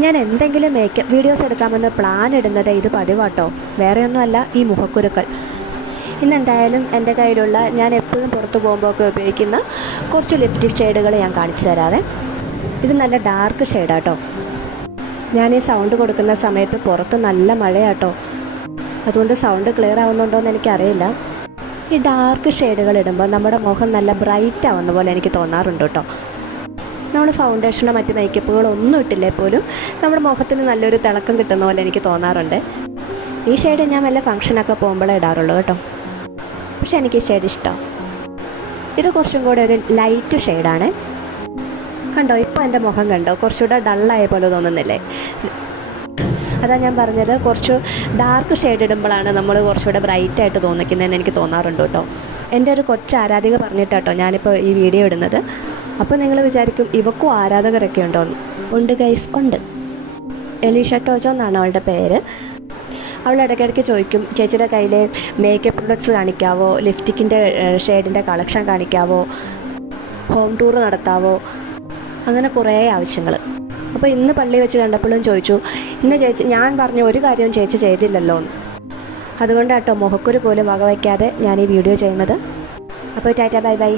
ഞാൻ എന്തെങ്കിലും makeup videos എടുക്കാമെന്ന് പ്ലാൻ ഇടുന്നത് ഇത് പതിവാട്ടോ, വേറെയൊന്നുമല്ല, ഈ മുഖക്കുരുക്കൾ. ഇന്നെന്തായാലും എൻ്റെ കയ്യിലുള്ള ഞാൻ എപ്പോഴും പുറത്ത് പോകുമ്പോഴൊക്കെ ഉപയോഗിക്കുന്ന കുറച്ച് ലിപ്സ്റ്റിക് ഷെയ്ഡുകൾ ഞാൻ കാണിച്ചു തരാവേ. ഇത് നല്ല ഡാർക്ക് ഷെയ്ഡാട്ടോ. ഞാൻ ഈ സൗണ്ട് കൊടുക്കുന്ന സമയത്ത് പുറത്ത് നല്ല മഴയാട്ടോ, അതുകൊണ്ട് സൗണ്ട് ക്ലിയർ ആവുന്നുണ്ടോ എന്ന് എനിക്കറിയില്ല. ഈ ഡാർക്ക് ഷെയ്ഡുകൾ ഇടുമ്പോൾ നമ്മുടെ മുഖം നല്ല ബ്രൈറ്റ് ആവുന്ന പോലെ എനിക്ക് തോന്നാറുണ്ട് കേട്ടോ. നമ്മൾ ഫൗണ്ടേഷനോ മറ്റ് മേക്കപ്പുകളോ ഒന്നും ഇട്ടില്ലേ പോലും നമ്മുടെ മുഖത്തിന് നല്ലൊരു തിളക്കം കിട്ടുന്ന പോലെ എനിക്ക് തോന്നാറുണ്ട്. ഈ ഷെയ്ഡ് ഞാൻ വല്ല ഫംഗ്ഷനൊക്കെ പോകുമ്പോഴേ ഇടാറുള്ളൂ കേട്ടോ. പക്ഷെ എനിക്ക് ഈ ഷെയ്ഡ് ഇഷ്ടം. ഇത് കുറച്ചും കൂടെ ഒരു ലൈറ്റ് ഷെയ്ഡാണ്. കണ്ടോ, ഇപ്പോൾ എൻ്റെ മുഖം കണ്ടോ, കുറച്ചുകൂടെ ഡള്ളായ പോലെ തോന്നുന്നില്ലേ? അതാ ഞാൻ പറഞ്ഞത്, കുറച്ച് ഡാർക്ക് ഷെയ്ഡ് ഇടുമ്പോഴാണ് നമ്മൾ കുറച്ചുകൂടെ ബ്രൈറ്റായിട്ട് തോന്നിക്കുന്നതെന്ന് എനിക്ക് തോന്നാറുണ്ട് കേട്ടോ. എൻ്റെ ഒരു കൊച്ചു ആരാധിക പറഞ്ഞിട്ടാട്ടോ ഞാനിപ്പോൾ ഈ വീഡിയോ ഇടുന്നത്. അപ്പോൾ നിങ്ങൾ വിചാരിക്കും ഇവക്കും ആരാധകരൊക്കെ ഉണ്ടോയെന്ന്. ഉണ്ട് ഗൈസ്, ഉണ്ട്. എലീഷ ടോജോ എന്നാണ് അവളുടെ പേര്. അവൾ ഇടയ്ക്കിടയ്ക്ക് ചോദിക്കും, ചേച്ചിയുടെ കയ്യിൽ മേക്കപ്പ് പ്രൊഡക്ട്സ് കാണിക്കാവോ, ലിപ്സ്റ്റിക്കിൻ്റെ ഷെയ്ഡിൻ്റെ കളക്ഷൻ കാണിക്കാവോ, ഹോം ടൂർ നടത്താവോ, അങ്ങനെ കുറേ ആവശ്യങ്ങൾ. അപ്പോൾ ഇന്ന് പള്ളി വെച്ച് കണ്ടപ്പോഴും ചോദിച്ചു, ഇന്ന് ചേച്ചി ഞാൻ പറഞ്ഞ ഒരു കാര്യവും ചേച്ചി ചെയ്തില്ലല്ലോ എന്ന്. അതുകൊണ്ടാട്ടോ മുഖക്കുരു പോലും വകവയ്ക്കാതെ ഞാൻ ഈ വീഡിയോ ചെയ്യുന്നത്. അപ്പോൾ ടാറ്റ ബൈ ബൈ.